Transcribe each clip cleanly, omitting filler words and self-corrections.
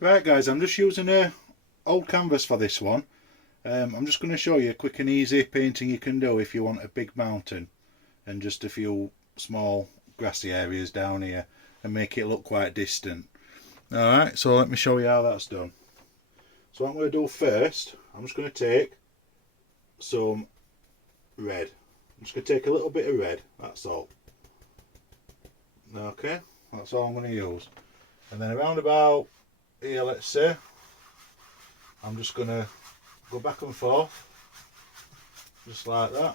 Right guys, I'm just using a old canvas for this one. I'm just going to show you a quick and easy painting you can do if you want a big mountain and just a few small grassy areas down here and make it look quite distant. Alright, so let me show you how that's done. So what I'm going to do first, I'm just going to take some red. I'm just going to take a little bit of red, that's all. Okay, that's all I'm going to use. And then around about here, let's say, I'm just going to go back and forth, just like that.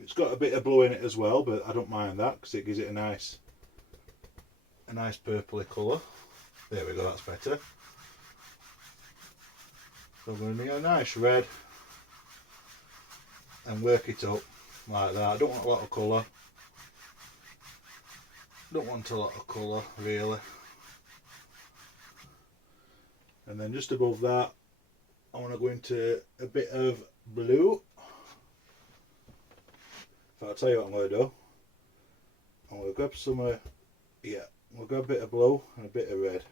It's got a bit of blue in it as well, but I don't mind that because it gives it a nice purpley colour. There we go, that's better. So I'm going to do a nice red and work it up like that. I don't want a lot of colour. Don't want a lot of colour really. And then just above that, I want to go into a bit of blue. I'll tell you what I'm going to do. I'm going to grab some, I'm going to grab a bit of blue and a bit of red.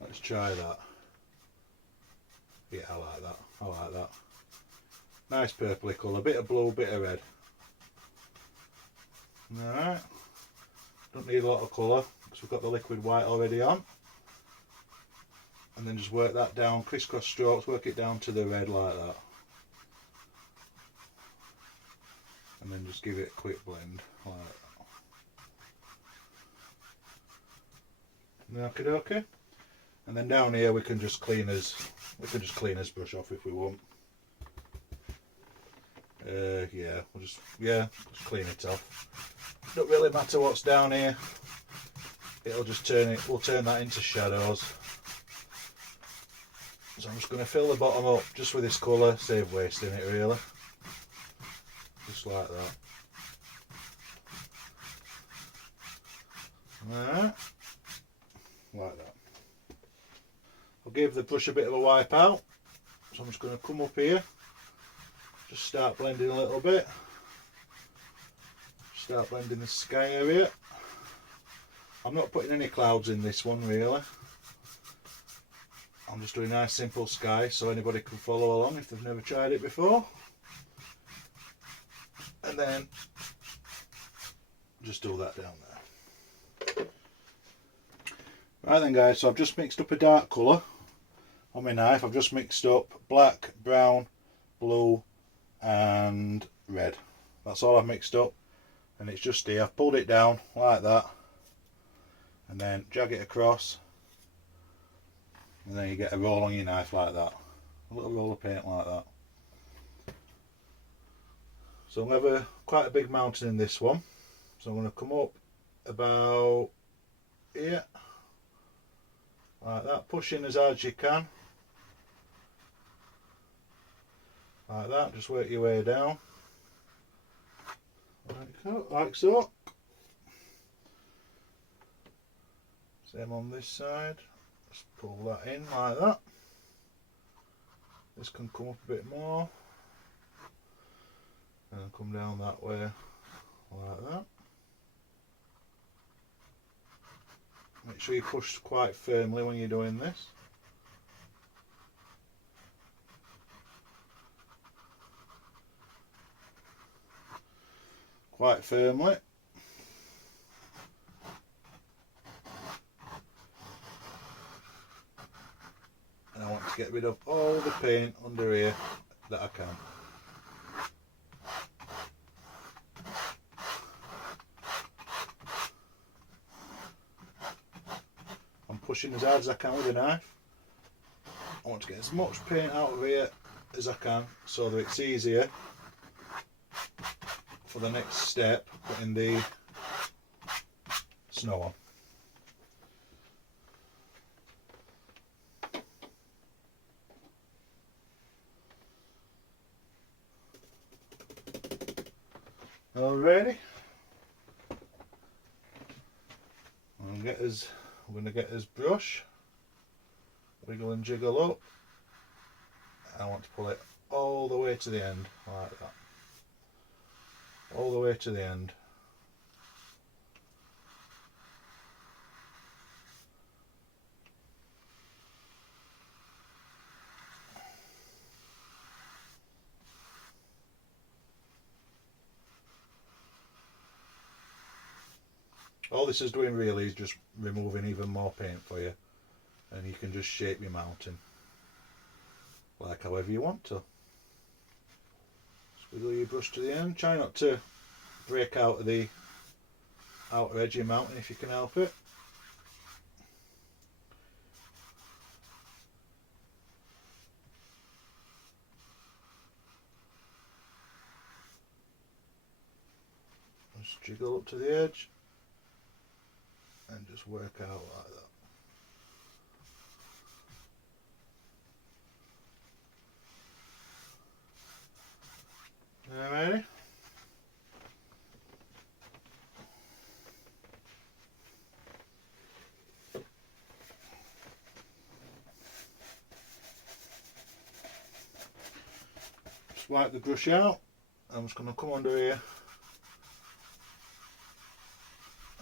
Let's try that. Yeah, I like that. I like that. Nice purpley colour. Bit of blue, bit of red. Alright. Don't need a lot of colour because we've got the liquid white already on. And then just work that down, crisscross strokes, work it down to the red like that. And then just give it a quick blend like that. Okay. And then down here we can just clean his brush off if we want. Yeah, we'll just clean it off. Don't really matter what's down here. It'll just turn it. We'll turn that into shadows. So I'm just going to fill the bottom up just with this colour, save wasting it really. Just like that. Alright. Like that. I'll give the brush a bit of a wipe out. So I'm just going to come up here. Just start blending a little bit. Start blending the sky area. I'm not putting any clouds in this one really. I'm just doing a nice simple sky so anybody can follow along if they've never tried it before. And then just do that down there. Right then guys, so I've just mixed up a dark colour on my knife. I've just mixed up black, brown, blue and red. That's all I've mixed up, and it's just here. I've pulled it down like that and then drag it across, and then you get a roll on your knife like that, a little roll of paint like that. So I'm going to have quite a big mountain in this one, so I'm going to come up about here like that, push in as hard as you can like that, just work your way down like so. Same on this side, just pull that in like that. This can come up a bit more and come down that way like that. Make sure you push quite firmly when you're doing this. Quite firmly. And I want to get rid of all the paint under here that I can. I'm pushing as hard as I can with a knife. I want to get as much paint out of here as I can so that it's easier for the next step, putting the snow on. Alrighty. I'm going to get his brush, wiggle and jiggle up. I want to pull it all the way to the end, like that. All the way to the end. All this is doing really is just removing even more paint for you, and you can just shape your mountain like however you want to. Squiggle your brush to the end. Try not to break out of the outer edge of your mountain if you can help it. Just jiggle up to the edge and just work out like that. Alrighty. Just wipe the brush out. I'm just going to come under here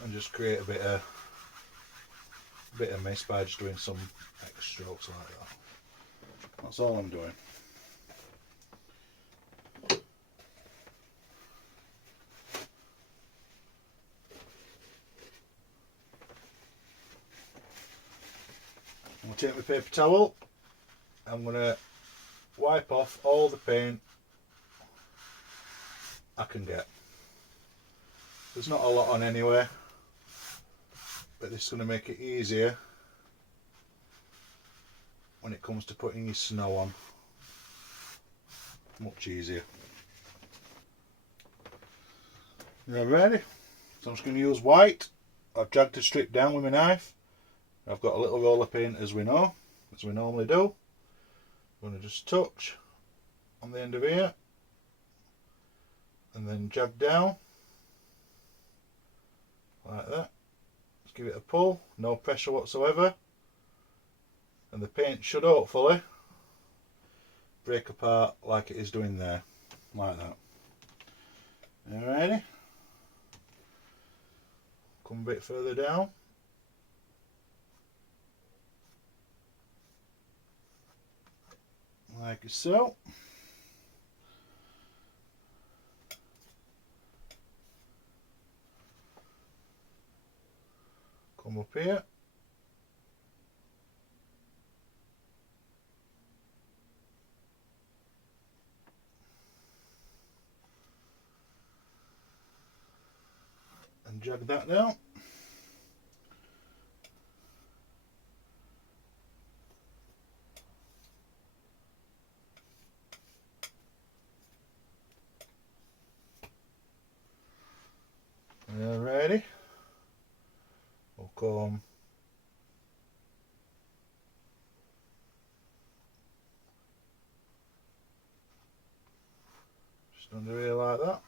and just create a bit of mist by just doing some X strokes like that. That's all I'm doing. I'm going to take my paper towel. I'm going to wipe off all the paint I can get. There's not a lot on anyway, but this is going to make it easier when it comes to putting your snow on. Much easier. You ready? So I'm just going to use white. I've dragged a strip down with my knife. I've got a little roll of paint as we normally do. I'm going to just touch on the end of here and then drag down like that. Just give it a pull, no pressure whatsoever, and the paint should hopefully break apart like it is doing there, like that. Alrighty, come a bit further down. Like so. Come up here. And drag that down. Alrighty, we'll come just under here like that.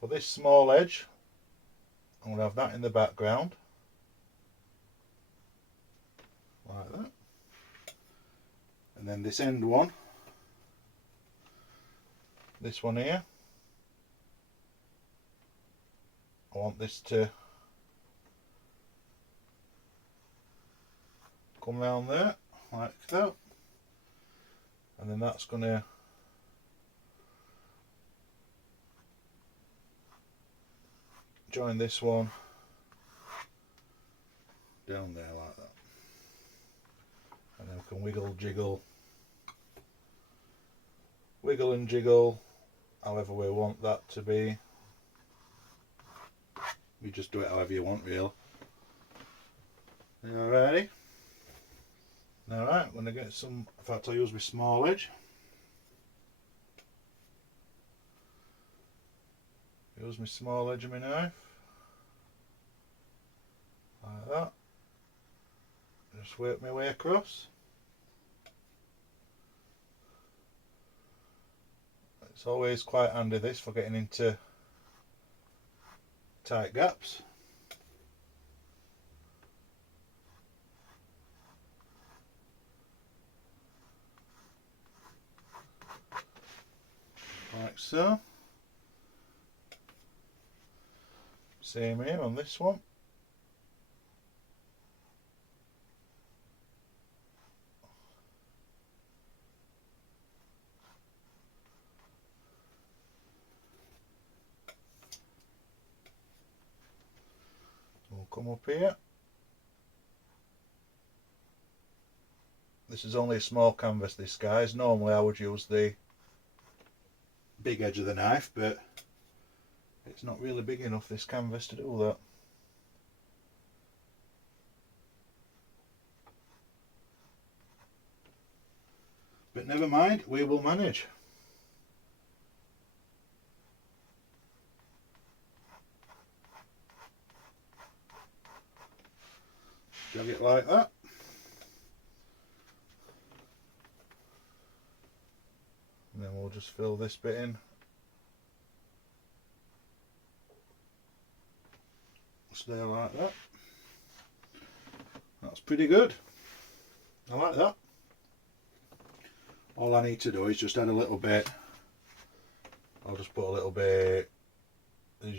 For this small edge, I'm going to have that in the background, like that. And then this end one, this one here, I want this to come round there, like that. And then that's going to join this one down there like that, and then we can wiggle and jiggle however we want that to be. You just do it however you want, really. Alrighty. Alright, I'm going to get some, in fact I'll use my small edge. Use my small edge of my knife, like that. Just work my way across. It's always quite handy this for getting into tight gaps. Like so. Same here on this one. We'll come up here. This is only a small canvas, this guys. Normally I would use the big edge of the knife, but it's not really big enough, this canvas, to do that. But never mind, we will manage. Drag it like that. And then we'll just fill this bit in. Stay like that. That's pretty good. I like that. All I need to do is just add a little bit. I'll just put a little bit there.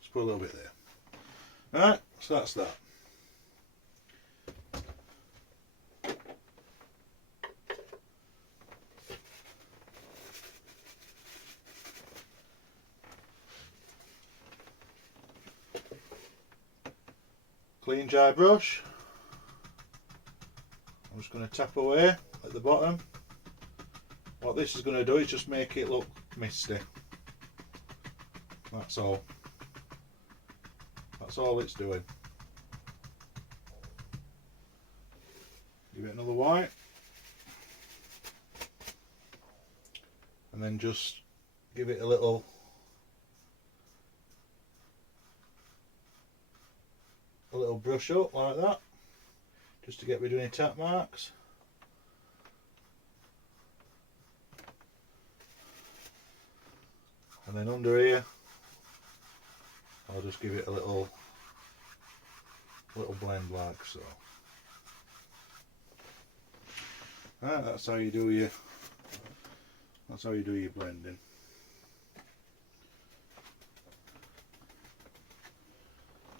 Just put a little bit there. Alright, so that's that. Clean dry brush. I'm just going to tap away at the bottom. What this is going to do is just make it look misty. That's all. That's all it's doing. Give it another white. And then just give it a little brush up like that, just to get rid of any tap marks. And then under here I'll just give it a little blend like so. That's how you do your blending.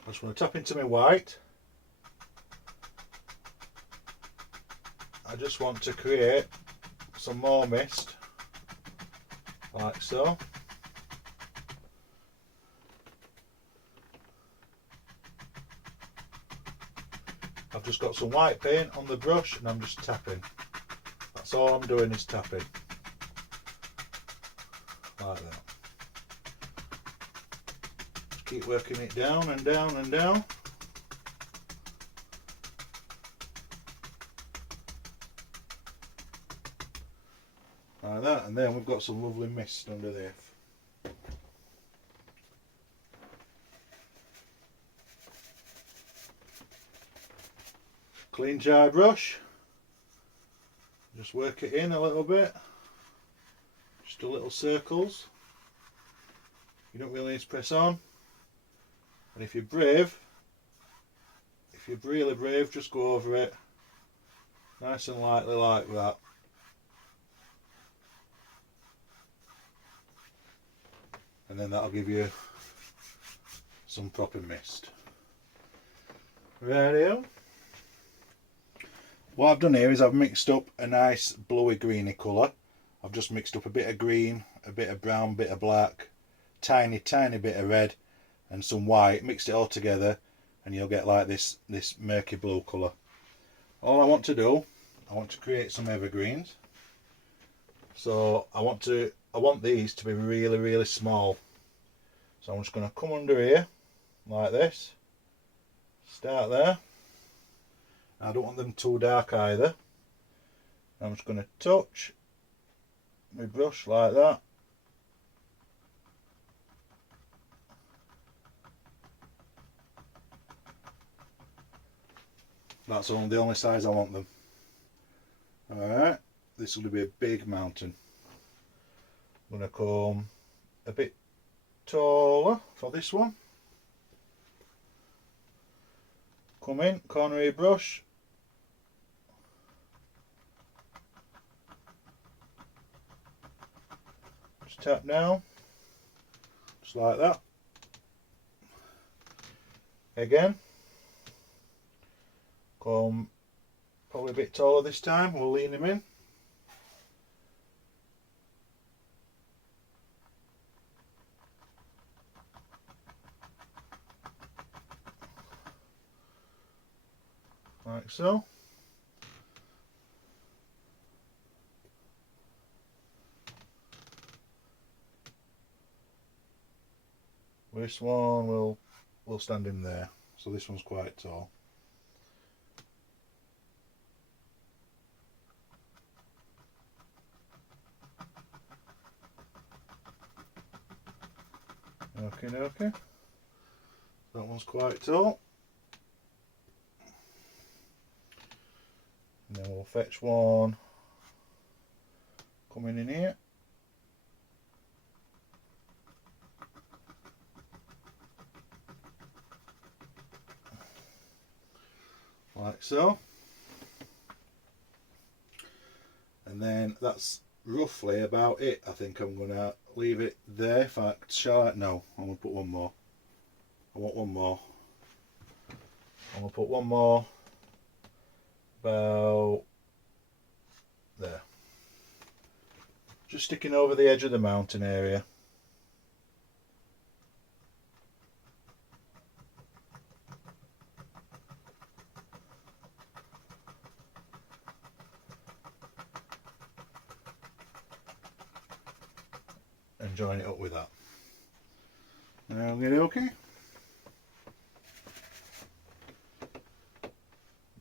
I just want to tap into my white. I just want to create some more mist, like so. I've just got some white paint on the brush and I'm just tapping. That's all I'm doing is tapping. Like that. Keep working it down and down and down. Like that, and then we've got some lovely mist under there. Clean dry brush. Just work it in a little bit. Just a little circles. You don't really need to press on. And if you're brave, if you're really brave, just go over it nice and lightly like that. And then that'll give you some proper mist. Rightio. What I've done here is I've mixed up a nice bluey greeny colour. I've just mixed up a bit of green, a bit of brown, a bit of black, tiny bit of red and some white, mixed it all together and you'll get like this murky blue colour. All I want to do, I want to create some evergreens. So I want these to be really small. So I'm just going to come under here like this, start there. I don't want them too dark either. I'm just going to touch my brush like that. That's the only size I want them. Alright, this will be a big mountain. I'm going to come a bit taller for this one. Come in, corner of your brush. Just tap down. just like that. Again, come probably a bit taller this time, we'll lean him in. Like so. This one will stand him there, so this one's quite tall. Okay. That one's quite tall. And then we'll fetch one coming in here. Like so. And then that's roughly about it. I think I'm going to leave it there. In fact, shall I? No, I'm going to put one more. I want one more. I'm going to put one more about there. Just sticking over the edge of the mountain area. And join it up with that. Okay.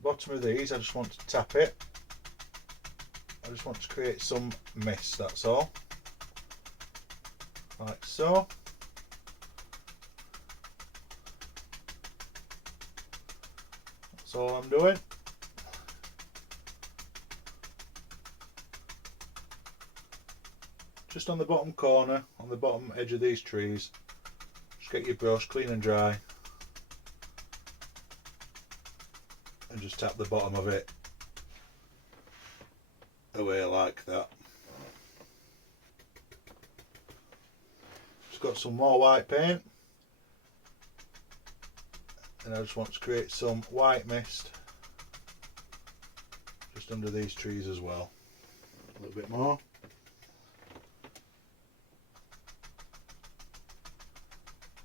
Bottom of these, I just want to tap it. I just want to create some mist, that's all. Like so. That's all I'm doing. Just on the bottom corner, on the bottom edge of these trees. Just get your brush clean and dry. And just tap the bottom of it away like that. Just got some more white paint. And I just want to create some white mist just under these trees as well. A little bit more.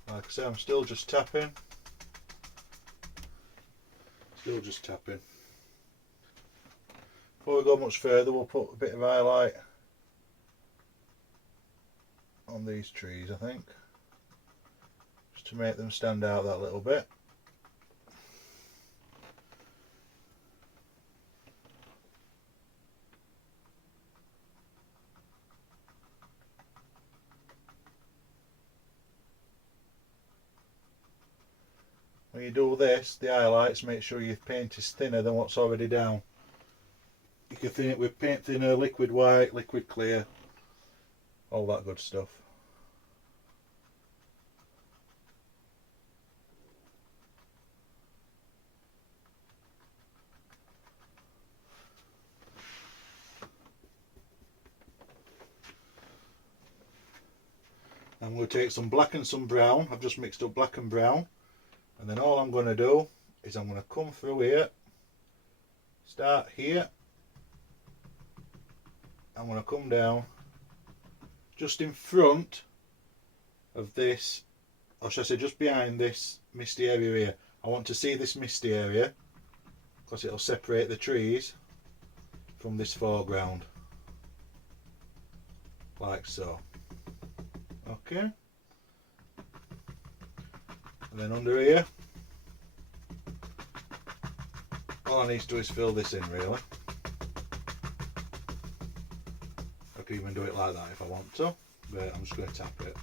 Like I say, I'm still just tapping. Still just tapping. Before we go much further, we'll put a bit of highlight on these trees, I think. Just to make them stand out that little bit. When you do this, the highlights, make sure your paint is thinner than what's already down. You can thin it with paint thinner, liquid white, liquid clear, all that good stuff. I'm going to take some black and some brown. I've just mixed up black and brown. And then all I'm going to do is I'm going to come through here, start here, I'm going to come down just in front of this, or should I say just behind this misty area here. I want to see this misty area because it'll separate the trees from this foreground, like so. Okay. And then under here, all I need to do is fill this in really. I can even do it like that if I want to, but I'm just going to tap it.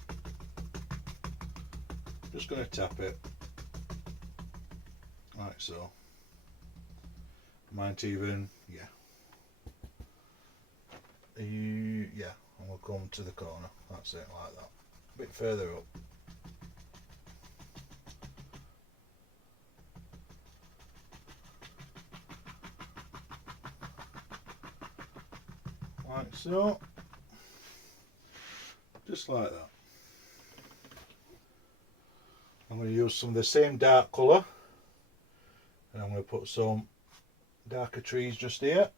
Just going to tap it, like so. Might even, yeah. Yeah, and we'll come to the corner, that's it, like that. A bit further up. Like so, just like that. I'm going to use some of the same dark colour, and I'm going to put some darker trees just here.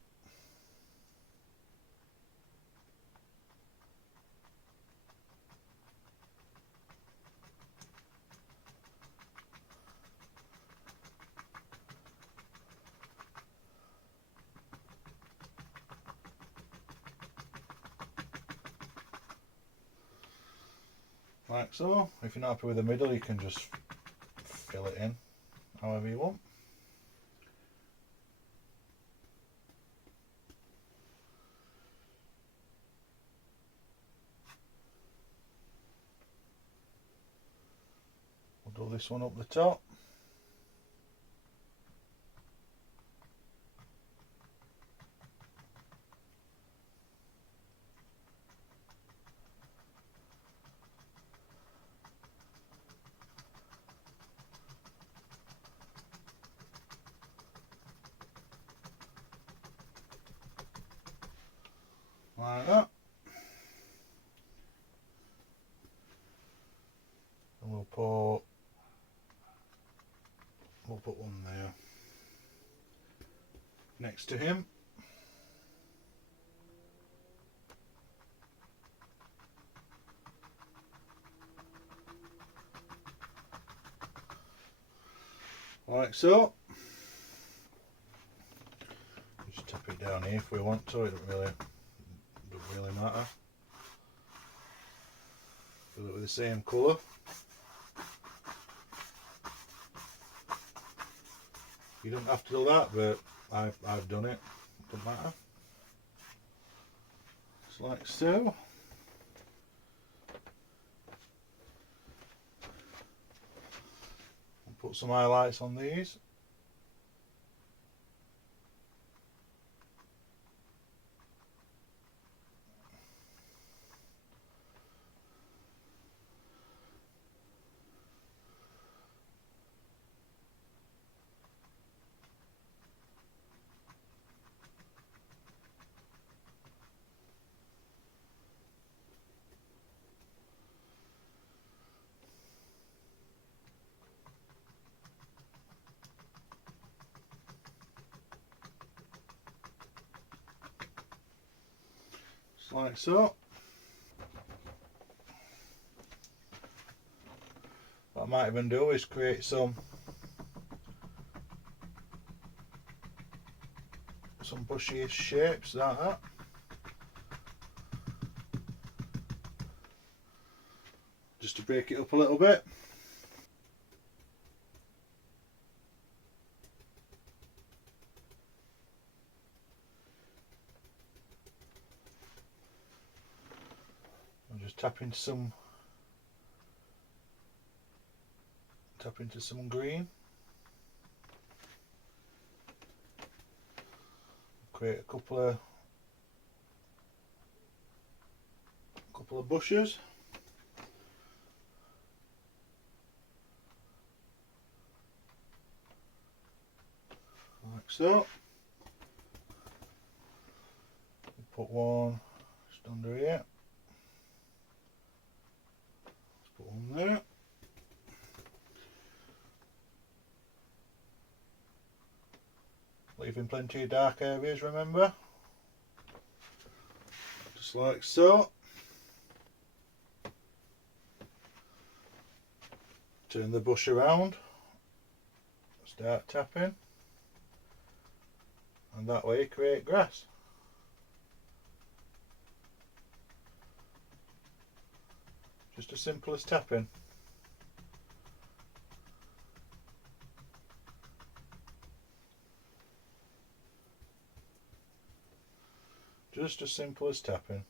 Like so. If you're not happy with the middle, you can just fill it in however you want. We'll do this one up the top. Like that. And we'll put one there next to him. Like so. Just tap it down here if we want to, it doesn't really matter. Fill it with the same colour. You don't have to do that, but I've done it. Doesn't matter. Just like so. I'll put some highlights on these. Just like so. What I might even do is create some bushy shapes like that. Just to break it up a little bit. I'll just tap into some green. Create a couple of bushes. Like so. Put one just under here. Let's put one there. Leaving plenty of dark areas, remember? Just like so. Turn the bush around. Start tapping. And that way create grass. Just as simple as tapping. Just as simple as tapping.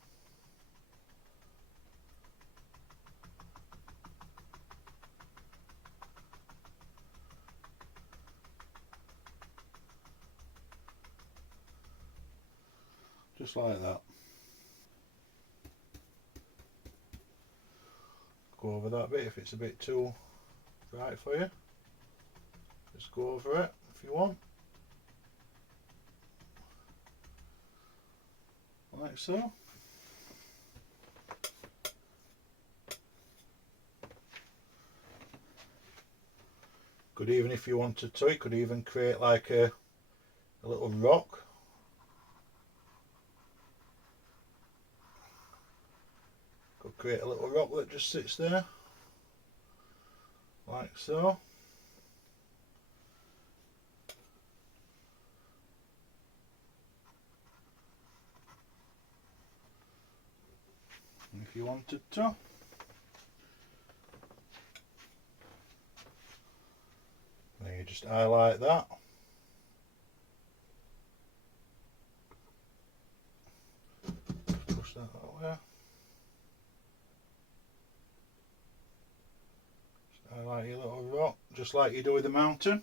Just like that. Go over that bit if it's a bit too bright for you. Just go over it if you want. Like so. Could even, if you wanted to, you could even create like a little rock. Could create a little rock that just sits there, like so. If you wanted to. Then you just highlight that. Push that way. Just highlight your little rock, just like you do with the mountain.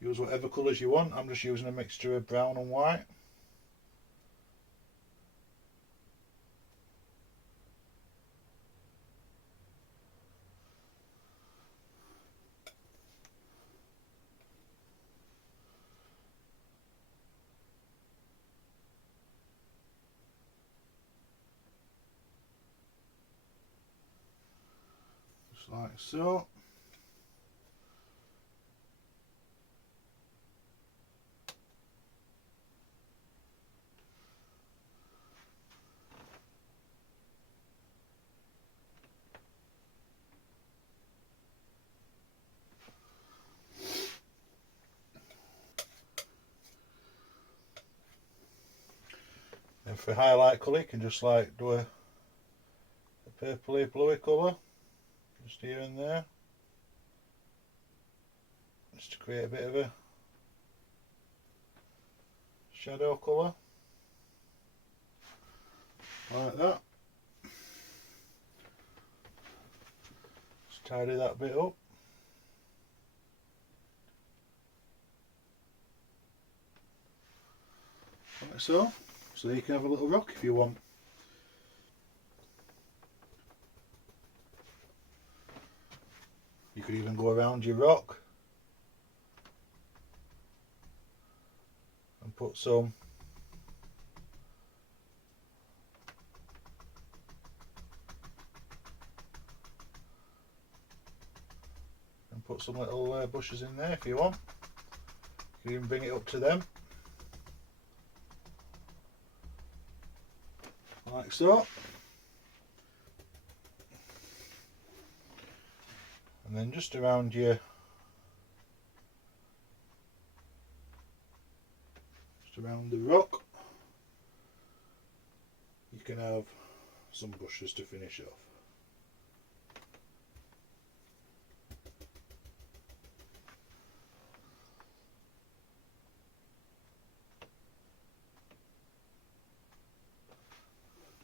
Use whatever colours you want. I'm just using a mixture of brown and white. Just like so. And for highlight colour, you can just like do a purpley bluey colour, just here and there, just to create a bit of a shadow colour, like that. Just tidy that bit up. Like so. So you can have a little rock if you want. You could even go around your rock and put some little bushes in there if you want. You can even bring it up to them, like so. And then just around the rock, you can have some bushes to finish off.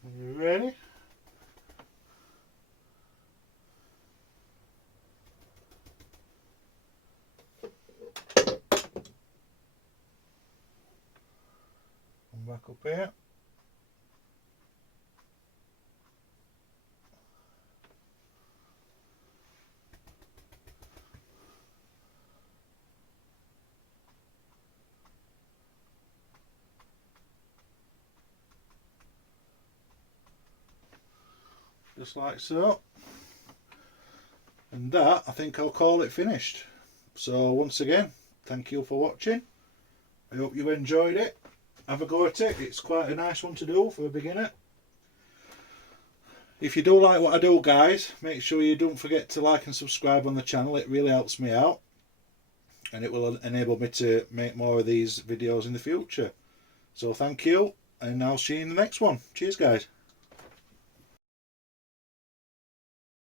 Are you ready? Come back up here. Just like so. And that, I think I'll call it finished. So once again, thank you for watching. I hope you enjoyed it. Have a go at it. It's quite a nice one to do for a beginner. If you do like what I do, guys, make sure you don't forget to like and subscribe on the channel. It really helps me out, and it will enable me to make more of these videos in the future. So thank you, and I'll see you in the next one. Cheers, guys.